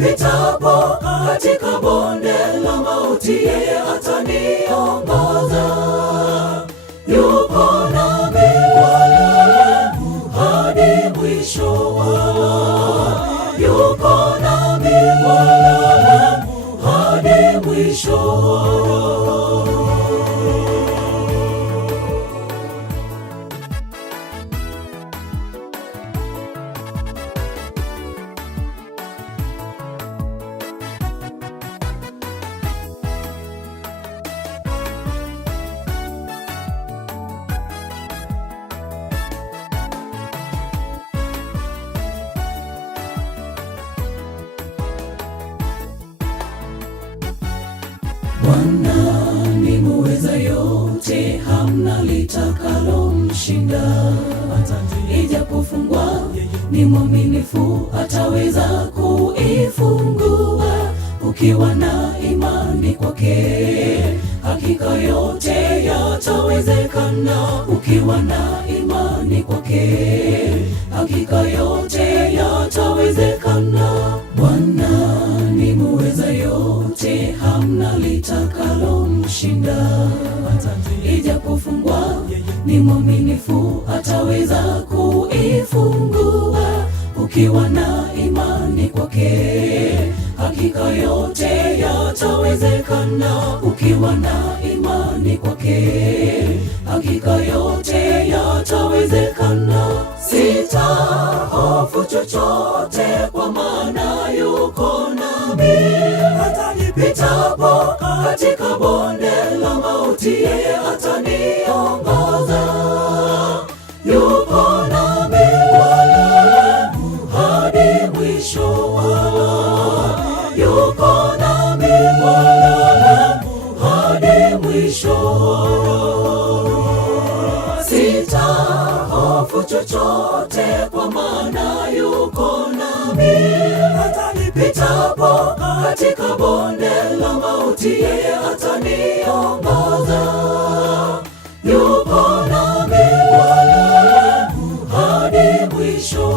nipitapo katika bonde la mauti, yeye ataniongoza. Yupo nami Bwana hadi mwisho, yupo nami Bwana hadi mwisho. Bwana ni muweza yote, hamna litakalomshinda. Ijapofungwa ni mwaminifu, ataweza kuifungua. Ukiwa na imani kwake, hakika yote yatawezekana. Ukiwa na imani kwake, hakika yote yatawezekana. Bwana ni muweza yote, hamna litakalomshinda. Ijapofungwa ni mwaminifu, ataweza kuifungua. Ukiwa na imani kwake, hakika yote yatawezekana. Ukiwa na imani kwake, hakika yote yatawezekana. Sitahofu chochote, kwa maana yuko nami. Hata nipitapo katika bonde la mauti, yeye ataniongoza. Yupo nami Bwana hadi mwisho, yupo nami Bwana hadi mwisho. Sitahofu chochote, kwa maana yuko nami. Hata nipitapo katika bonde la mauti, yeye ataniongoza. Yupo nami Bwana hadi mwisho.